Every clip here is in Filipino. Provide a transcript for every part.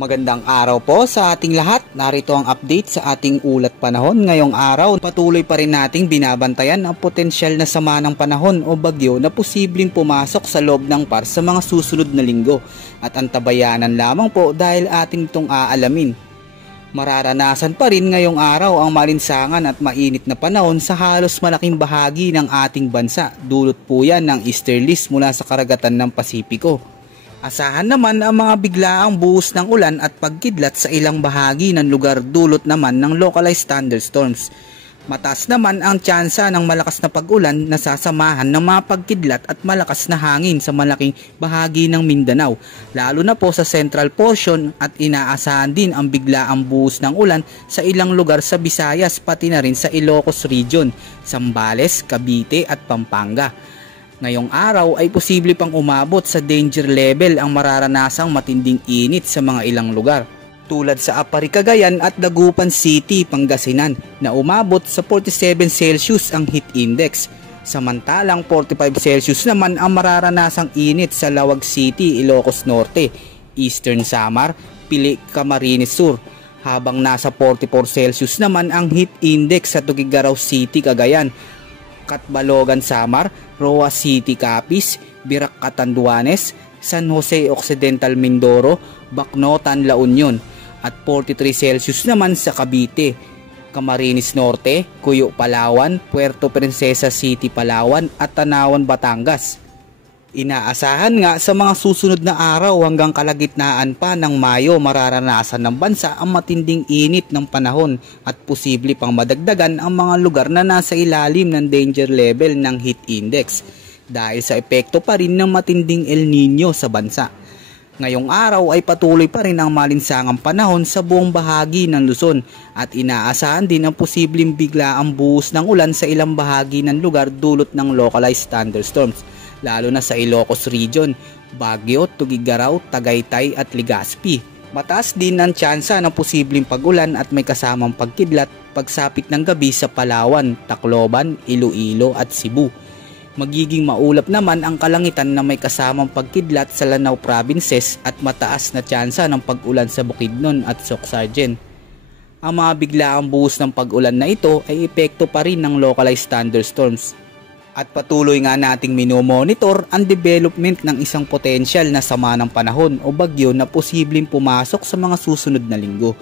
Magandang araw po sa ating lahat. Narito ang update sa ating ulat panahon ngayong araw. Patuloy pa rin nating binabantayan ang potensyal na sama ng panahon o bagyo na posibleng pumasok sa loob ng PAR sa mga susunod na linggo. At antabayanan lamang po dahil ating itong aalamin. Mararanasan pa rin ngayong araw ang malinsangan at mainit na panahon sa halos malaking bahagi ng ating bansa. Dulot po yan ng easterlies mula sa karagatan ng Pasipiko. Asahan naman ang mga biglaang buhos ng ulan at pagkidlat sa ilang bahagi ng lugar, dulot naman ng localized thunderstorms. Mataas naman ang tsansa ng malakas na pag-ulan na sasamahan ng mga pagkidlat at malakas na hangin sa malaking bahagi ng Mindanao, lalo na po sa central portion, at inaasahan din ang biglaang buhos ng ulan sa ilang lugar sa Visayas pati na rin sa Ilocos Region, Zambales, Cavite at Pampanga. Ngayong araw ay posible pang umabot sa danger level ang mararanasang matinding init sa mga ilang lugar, tulad sa Apari, Cagayan at Dagupan City, Pangasinan na umabot sa 47 Celsius ang heat index. Samantalang 45 Celsius naman ang mararanasang init sa Lawag City, Ilocos Norte, Eastern Samar, Pili, Camarines Sur, habang nasa 44 Celsius naman ang heat index sa Tuguegarao City, Cagayan, Catbalogan Samar, Roa City, Capiz, Birac, Catanduanes, San Jose Occidental, Mindoro, Bacnotan, La Union, at 43 Celsius naman sa Cavite, Camarines Norte, Cuyo, Palawan, Puerto Princesa City, Palawan at Tanawan, Batangas. Inaasahan nga sa mga susunod na araw hanggang kalagitnaan pa ng Mayo mararanasan ng bansa ang matinding init ng panahon at posible pang madagdagan ang mga lugar na nasa ilalim ng danger level ng heat index dahil sa epekto pa rin ng matinding El Nino sa bansa. Ngayong araw ay patuloy pa rin ang malinsangang panahon sa buong bahagi ng Luzon at inaasahan din ang posibleng biglaang buhos ng ulan sa ilang bahagi ng lugar dulot ng localized thunderstorms, lalo na sa Ilocos Region, Baguio, Tuguegarao, Tagaytay at Legazpi. Mataas din ang tsansa ng posibleng pag-ulan at may kasamang pagkidlat pagsapit ng gabi sa Palawan, Tacloban, Iloilo at Cebu. Magiging maulap naman ang kalangitan na may kasamang pagkidlat sa Lanao Provinces at mataas na tsansa ng pag-ulan sa Bukidnon at Socsargen. Ang mga biglaang buhos ng pag-ulan na ito ay epekto pa rin ng localized thunderstorms. At patuloy nga nating minomonitor ang development ng isang potensyal na sama ng panahon o bagyo na posibleng pumasok sa mga susunod na linggo.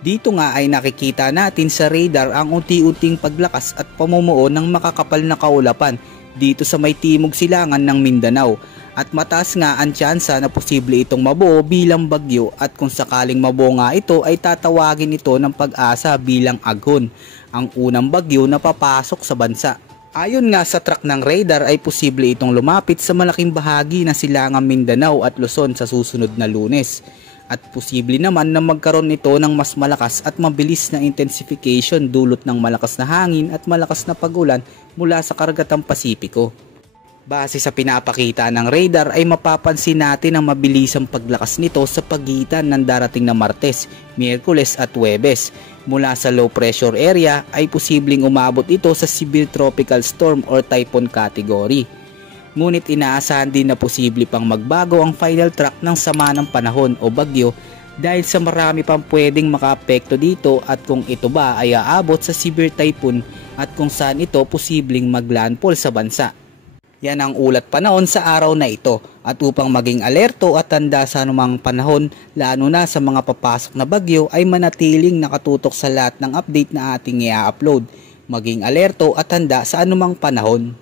Dito nga ay nakikita natin sa radar ang unti-unting paglakas at pamumuo ng makakapal na kaulapan dito sa may timog silangan ng Mindanao, at mataas nga ang tsansa na posible itong mabuo bilang bagyo, at kung sakaling mabuo nga ito ay tatawagin ito ng Pag-asa bilang Aghon, ang unang bagyo na papasok sa bansa. Ayon nga sa track ng radar ay posible itong lumapit sa malaking bahagi ng silangang Mindanao at Luzon sa susunod na Lunes, at posible naman na magkaroon ito ng mas malakas at mabilis na intensification dulot ng malakas na hangin at malakas na pag-ulan mula sa karagatang Pasipiko. Base sa pinapakita ng radar ay mapapansin natin ang mabilisang paglakas nito sa pagitan ng darating na Martes, Miyerkules at Huwebes. Mula sa low pressure area ay posibleng umabot ito sa severe tropical storm or typhoon category. Ngunit inaasahan din na posible pang magbago ang final track ng sama ng panahon o bagyo dahil sa marami pang pwedeng makaapekto dito, at kung ito ba ay aabot sa severe typhoon at kung saan ito posibleng maglandfall sa bansa. Yan ang ulat panahon sa araw na ito, at upang maging alerto at tanda sa anumang panahon, lalo na sa mga papasok na bagyo, ay manatiling nakatutok sa lahat ng update na ating i-upload. Maging alerto at tanda sa anumang panahon.